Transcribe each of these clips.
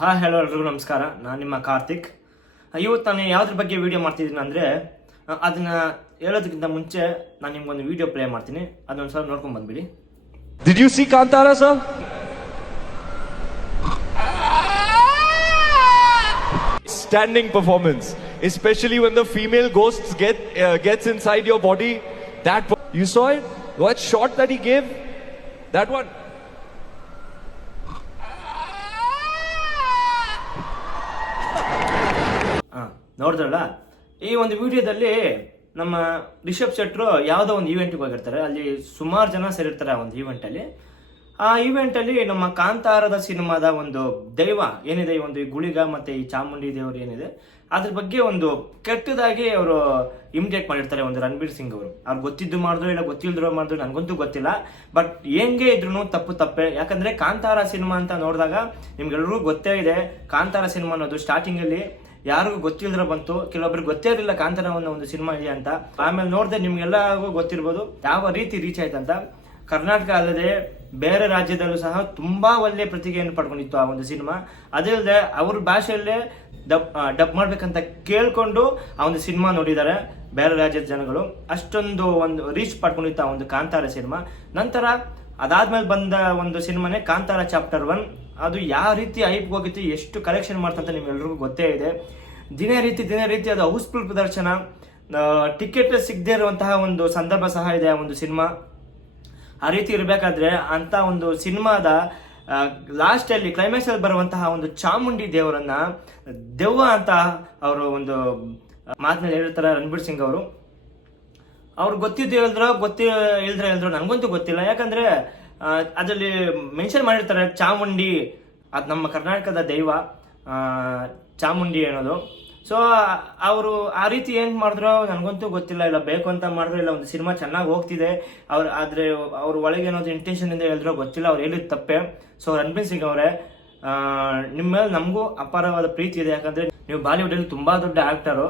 Hello ಎಲ್ರಿಗೂ ನಮಸ್ಕಾರ. ನಾನು ನಿಮ್ಮ ಕಾರ್ತಿಕ್. ಇವತ್ತು ನಾನು ಯಾವುದ್ರ ಬಗ್ಗೆ ವಿಡಿಯೋ ಮಾಡ್ತಿದ್ದೀನಿ ಅಂದರೆ ಅದನ್ನು ಹೇಳೋದಕ್ಕಿಂತ ಮುಂಚೆ ನಾನು ನಿಮ್ಗೊಂದು ವಿಡಿಯೋ ಪ್ಲೇ ಮಾಡ್ತೀನಿ. ಅದೊಂದು ಸಲ ನೋಡ್ಕೊಂಡು ಬಂದ್ಬಿಡಿ. Did you see Kantara, sir? Standing performance, especially when the female ghosts gets inside your body. You saw it? What shot that he gave? That one. ನೋಡಿದ್ರಲ್ಲ, ಈ ಒಂದು ವಿಡಿಯೋದಲ್ಲಿ ನಮ್ಮ ರಿಷಬ್ ಶೆಟ್ರು ಯಾವುದೋ ಒಂದು ಈವೆಂಟ್ಗೆ ಹೋಗಿರ್ತಾರೆ. ಅಲ್ಲಿ ಸುಮಾರು ಜನ ಸೇರಿರ್ತಾರೆ ಆ ಒಂದು ಈವೆಂಟಲ್ಲಿ. ಆ ಈವೆಂಟಲ್ಲಿ ನಮ್ಮ ಕಾಂತಾರದ ಸಿನಿಮಾದ ಒಂದು ದೈವ ಏನಿದೆ, ಈ ಒಂದು ಗುಳಿಗ ಮತ್ತು ಈ ಚಾಮುಂಡಿ ದೇವರು ಏನಿದೆ, ಅದ್ರ ಬಗ್ಗೆ ಒಂದು ಕೆಟ್ಟದಾಗಿ ಅವರು ಇಮಿಟೇಟ್ ಮಾಡಿರ್ತಾರೆ ಒಂದು ರಣಬೀರ್ ಸಿಂಗ್ ಅವರು. ಅವ್ರು ಗೊತ್ತಿದ್ದು ಮಾಡಿದ್ರು ಇಲ್ಲ ಗೊತ್ತಿಲ್ದಿರೋ ಮಾಡಿದ್ರು ನನಗಂತೂ ಗೊತ್ತಿಲ್ಲ. ಬಟ್ ಹೆಂಗೆ ಇದ್ರು ತಪ್ಪೆ. ಯಾಕಂದರೆ ಕಾಂತಾರ ಸಿನಿಮಾ ಅಂತ ನೋಡಿದಾಗ ನಿಮ್ಗೆಲ್ರಿಗೂ ಗೊತ್ತೇ ಇದೆ. ಕಾಂತಾರ ಸಿನಿಮಾ ಅನ್ನೋದು ಸ್ಟಾರ್ಟಿಂಗಲ್ಲಿ ಯಾರಿಗೂ ಗೊತ್ತಿಲ್ದ್ರ ಬಂತು, ಕೆಲವೊಬ್ರಿಗೆ ಗೊತ್ತೇ ಇರಲಿಲ್ಲ ಕಾಂತಾರ ಒಂದು ಸಿನಿಮಾ ಇದೆ ಅಂತ. ಆಮೇಲೆ ನೋಡಿದೆ ನಿಮ್ಗೆಲ್ಲರಿಗೂ ಗೊತ್ತಿರ್ಬೋದು ಯಾವ ರೀತಿ ರೀಚ್ ಆಯ್ತಂತ. ಕರ್ನಾಟಕ ಅಲ್ಲದೆ ಬೇರೆ ರಾಜ್ಯದಲ್ಲೂ ಸಹ ತುಂಬಾ ಒಳ್ಳೆ ಪ್ರತಿಕ್ರಿಯೆಯನ್ನು ಪಡ್ಕೊಂಡಿತ್ತು ಆ ಒಂದು ಸಿನಿಮಾ. ಅದೇ ಅಲ್ಲದೆ ಅವ್ರ ಭಾಷೆಯಲ್ಲೇ ಡಬ್ ಮಾಡ್ಬೇಕಂತ ಕೇಳ್ಕೊಂಡು ಆ ಒಂದು ಸಿನಿಮಾ ನೋಡಿದ್ದಾರೆ ಬೇರೆ ರಾಜ್ಯದ ಜನಗಳು. ಅಷ್ಟೊಂದು ಒಂದು ರೀಚ್ ಪಡ್ಕೊಂಡಿತ್ತು ಆ ಒಂದು ಕಾಂತಾರ ಸಿನಿಮಾ. ನಂತರ ಅದಾದ್ಮೇಲೆ ಬಂದ ಒಂದು ಸಿನಿಮಾನೇ ಕಾಂತಾರ ಚಾಪ್ಟರ್ 1. ಅದು ಯಾವ ರೀತಿ ಐಪ್ಗೆ ಹೋಗಿತ್ತು, ಎಷ್ಟು ಕಲೆಕ್ಷನ್ ಮಾಡ್ತಂತ ನಿಮ್ಗೆಲ್ರಿಗೂ ಗೊತ್ತೇ ಇದೆ. ದಿನೇ ರೀತಿ ಅದು ಹೌಸ್ಫುಲ್ ಪ್ರದರ್ಶನ, ಟಿಕೆಟ್ ಸಿಗದೇ ಇರುವಂತಹ ಒಂದು ಸಂದರ್ಭ ಸಹ ಇದೆ ಆ ಒಂದು ಸಿನಿಮಾ. ಆ ರೀತಿ ಇರಬೇಕಾದ್ರೆ ಅಂತ ಒಂದು ಸಿನಿಮಾದ ಲಾಸ್ಟ್ ಅಲ್ಲಿ ಕ್ಲೈಮ್ಯಾಕ್ಸ್ ಅಲ್ಲಿ ಬರುವಂತಹ ಒಂದು ಚಾಮುಂಡಿ ದೇವರನ್ನ ದೆವ್ವ ಅಂತ ಅವರು ಒಂದು ಮಾತಿನಲ್ಲಿ ಹೇಳಿರ್ತಾರೆ ರಣಬೀರ್ ಸಿಂಗ್ ಅವರು. ಅವ್ರಿಗೆ ಗೊತ್ತಿದ್ದು ಹೇಳಿದ್ರು ನನಗಂತೂ ಗೊತ್ತಿಲ್ಲ. ಯಾಕಂದ್ರೆ ಅದರಲ್ಲಿ ಮೆನ್ಷನ್ ಮಾಡಿರ್ತಾರೆ ಚಾಮುಂಡಿ, ಅದು ನಮ್ಮ ಕರ್ನಾಟಕದ ದೈವ ಚಾಮುಂಡಿ ಅನ್ನೋದು. ಸೊ ಅವರು ಆ ರೀತಿ ಏನು ಮಾಡಿದ್ರು ನನಗಂತೂ ಗೊತ್ತಿಲ್ಲ. ಇಲ್ಲ ಬೇಕು ಅಂತ ಮಾಡಿದ್ರು, ಇಲ್ಲ ಒಂದು ಸಿನಿಮಾ ಚೆನ್ನಾಗಿ ಹೋಗ್ತಿದೆ ಆದರೆ ಅವ್ರ ಒಳಗೆ ಏನಾದ್ರು ಇಂಟೆನ್ಷನ್ ಇಂದ ಹೇಳಿದ್ರೋ ಗೊತ್ತಿಲ್ಲ. ಅವ್ರು ಹೇಳಿದ ತಪ್ಪೆ. ಸೊ ರಣಬೀರ್ ಸಿಂಗ್ ಅವರೇ, ನಿಮ್ಮ ಮೇಲೆ ನಮಗೂ ಅಪಾರವಾದ ಪ್ರೀತಿ ಇದೆ. ಯಾಕಂದ್ರೆ ನೀವು ಬಾಲಿವುಡಲ್ಲಿ ತುಂಬಾ ದೊಡ್ಡ ಆಕ್ಟರು.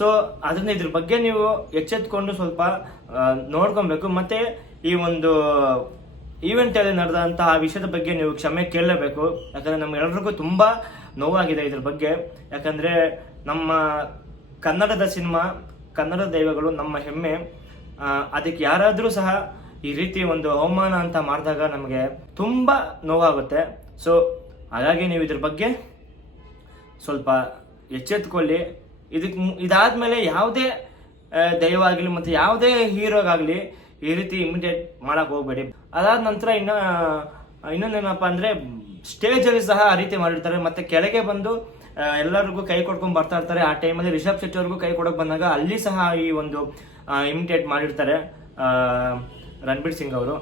ಸೊ ಅದರಿಂದ ಇದ್ರ ಬಗ್ಗೆ ನೀವು ಎಚ್ಚೆತ್ಕೊಂಡು ಸ್ವಲ್ಪ ನೋಡ್ಕೊಬೇಕು. ಮತ್ತೆ ಈ ಒಂದು ಈವೆಂಟ್ ಅಲ್ಲಿ ನಡೆದಂತಹ ವಿಷಯದ ಬಗ್ಗೆ ನೀವು ಕ್ಷಮೆ ಕೇಳಲೇಬೇಕು. ಯಾಕಂದ್ರೆ ನಮ್ಗೆಲ್ಲರಿಗೂ ತುಂಬಾ ನೋವಾಗಿದೆ ಇದ್ರ ಬಗ್ಗೆ. ಯಾಕಂದ್ರೆ ನಮ್ಮ ಕನ್ನಡದ ಸಿನಿಮಾ, ಕನ್ನಡ ದೈವಗಳು ನಮ್ಮ ಹೆಮ್ಮೆ. ಅದಕ್ಕೆ ಯಾರಾದರೂ ಸಹ ಈ ರೀತಿ ಒಂದು ಅವಮಾನ ಅಂತ ಮಾಡಿದಾಗ ನಮಗೆ ತುಂಬಾ ನೋವಾಗುತ್ತೆ. ಸೊ ಹಾಗಾಗಿ ನೀವು ಇದ್ರ ಬಗ್ಗೆ ಸ್ವಲ್ಪ ಎಚ್ಚೆತ್ಕೊಳ್ಳಿ. ಇದಾದ್ಮೇಲೆ ಯಾವುದೇ ದೈವ ಆಗಲಿ ಮತ್ತೆ ಯಾವುದೇ ಹೀರೋಗಾಗ್ಲಿ ಈ ರೀತಿ ಇಮಿಟೇಟ್ ಮಾಡಕ್ ಹೋಗ್ಬೇಡಿ. ಅದಾದ ನಂತರ ಇನ್ನೊಂದೇನಪ್ಪ ಅಂದ್ರೆ ಸ್ಟೇಜ್ ಅಲ್ಲಿ ಸಹ ಆ ರೀತಿ ಮಾಡಿರ್ತಾರೆ. ಮತ್ತೆ ಕೆಳಗೆ ಬಂದು ಎಲ್ಲರಿಗೂ ಕೈ ಕೊಡ್ಕೊಂಡ್ ಬರ್ತಾ ಇರ್ತಾರೆ. ಆ ಟೈಮಲ್ಲಿ ರಿಷಬ್ ಶೆಟ್ಟಿ ಅವ್ರಿಗೂ ಕೈ ಕೊಡಕ್ ಬಂದಾಗ ಅಲ್ಲಿ ಸಹ ಈ ಒಂದು ಇಮಿಟೇಟ್ ಮಾಡಿರ್ತಾರೆ ರಣಬೀರ್ ಸಿಂಗ್ ಅವರು.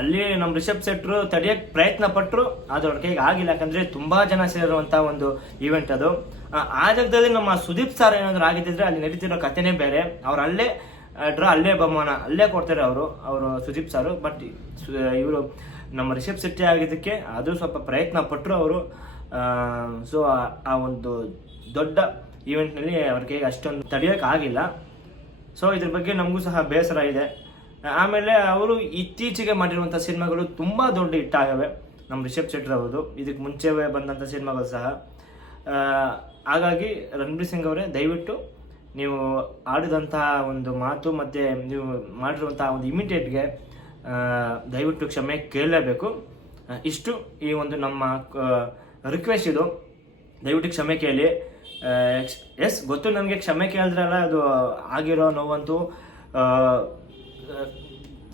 ಅಲ್ಲಿ ನಮ್ಮ ರಿಷಬ್ ಶೆಟ್ರು ತಡೆಯಕ್ ಪ್ರಯತ್ನ ಪಟ್ಟರು, ಅದು ಅವ್ರ ಕೈಗೆ ಆಗಿಲ್ಲ. ಯಾಕಂದ್ರೆ ತುಂಬಾ ಜನ ಸೇರಿರುವಂತ ಒಂದು ಈವೆಂಟ್ ಅದು. ಆ ಜಾಗದಲ್ಲಿ ನಮ್ಮ ಸುದೀಪ್ ಸರ್ ಏನಾದ್ರು ಆಗಿದ್ದಿದ್ರೆ ಅಲ್ಲಿ ನಡೀತಿರೋ ಕಥೆನೇ ಬೇರೆ. ಅವ್ರು ಅಲ್ಲೇ ಬಹುಮಾನ ಅಲ್ಲೇ ಕೊಡ್ತಾರೆ ಅವರು ಸುದೀಪ್ ಸಾರು. ಬಟ್ ಇವರು ನಮ್ಮ ರಿಷಬ್ ಶೆಟ್ಟಿ ಆಗಿದ್ದಕ್ಕೆ ಅದು ಸ್ವಲ್ಪ ಪ್ರಯತ್ನ ಪಟ್ಟರು ಅವರು. ಸೊ ಆ ಒಂದು ದೊಡ್ಡ ಈವೆಂಟ್ನಲ್ಲಿ ಅವ್ರ ಕೈಗೆ ಅಷ್ಟೊಂದು ತಡೆಯೋಕೆ ಆಗಿಲ್ಲ. ಸೊ ಇದ್ರ ಬಗ್ಗೆ ನಮಗೂ ಸಹ ಬೇಸರ ಇದೆ. ಆಮೇಲೆ ಅವರು ಇತ್ತೀಚೆಗೆ ಮಾಡಿರುವಂಥ ಸಿನಿಮಾಗಳು ತುಂಬ ದೊಡ್ಡ ಹಿಟ್ ಆಗವೆ ನಮ್ಮ ರಿಷಬ್ ಶೆಟ್ಟಿ ಅವ್ರದ್ದು. ಇದಕ್ಕೆ ಮುಂಚೆ ಬಂದಂಥ ಸಿನಿಮಾಗಳು ಸಹ. ಹಾಗಾಗಿ ರಣಬೀರ್ ಸಿಂಗ್ ಅವರೇ, ದಯವಿಟ್ಟು ನೀವು ಆಡಿದಂತಹ ಒಂದು ಮಾತು ಮತ್ತು ನೀವು ಮಾಡಿರುವಂತಹ ಒಂದು ಇಮಿಟೇಟ್ಗೆ ದಯವಿಟ್ಟು ಕ್ಷಮೆ ಕೇಳಲೇಬೇಕು. ಇಷ್ಟು ಈ ಒಂದು ನಮ್ಮ ರಿಕ್ವೆಸ್ಟ್ ಇದು. ದಯವಿಟ್ಟು ಕ್ಷಮೆ ಕೇಳಿ. ಎಸ್ ಗೊತ್ತು ನನಗೆ, ಕ್ಷಮೆ ಕೇಳಿದ್ರಲ್ಲ ಅದು ಆಗಿರೋ ನೋವಂತೂ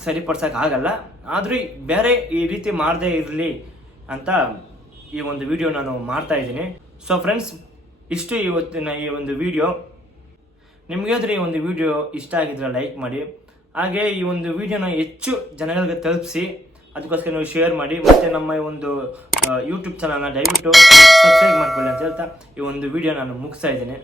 ಸರಿಪಡ್ಸೋಕೆ ಆಗಲ್ಲ. ಆದರೂ ಬೇರೆ ಈ ರೀತಿ ಮಾಡದೇ ಇರಲಿ ಅಂತ ಈ ಒಂದು ವಿಡಿಯೋ ನಾನು ಮಾಡ್ತಾ ಇದ್ದೀನಿ. ಸೊ ಫ್ರೆಂಡ್ಸ್, ಇಷ್ಟು ಇವತ್ತಿನ ಈ ಒಂದು ವಿಡಿಯೋ. ನಿಮಗಾದ್ರೆ ಈ ಒಂದು ವಿಡಿಯೋ ಇಷ್ಟ ಆಗಿದ್ರೆ ಲೈಕ್ ಮಾಡಿ. ಹಾಗೆ ಈ ಒಂದು ವಿಡಿಯೋನ ಹೆಚ್ಚು ಜನಗಳಿಗೆ ತಲುಪಿಸಿ. ಅದಕ್ಕೋಸ್ಕರ ನೀವು ಶೇರ್ ಮಾಡಿ. ಮತ್ತು ನಮ್ಮ ಈ ಒಂದು ಯೂಟ್ಯೂಬ್ ಚಾನಲ್ನ ದಯವಿಟ್ಟು ಸಬ್ಸ್ಕ್ರೈಬ್ ಮಾಡ್ಕೊಳ್ಳಿ ಅಂತ ಹೇಳ್ತಾ ಈ ಒಂದು ವಿಡಿಯೋ ನಾನು ಮುಗಿಸ್ತಾ ಇದ್ದೀನಿ.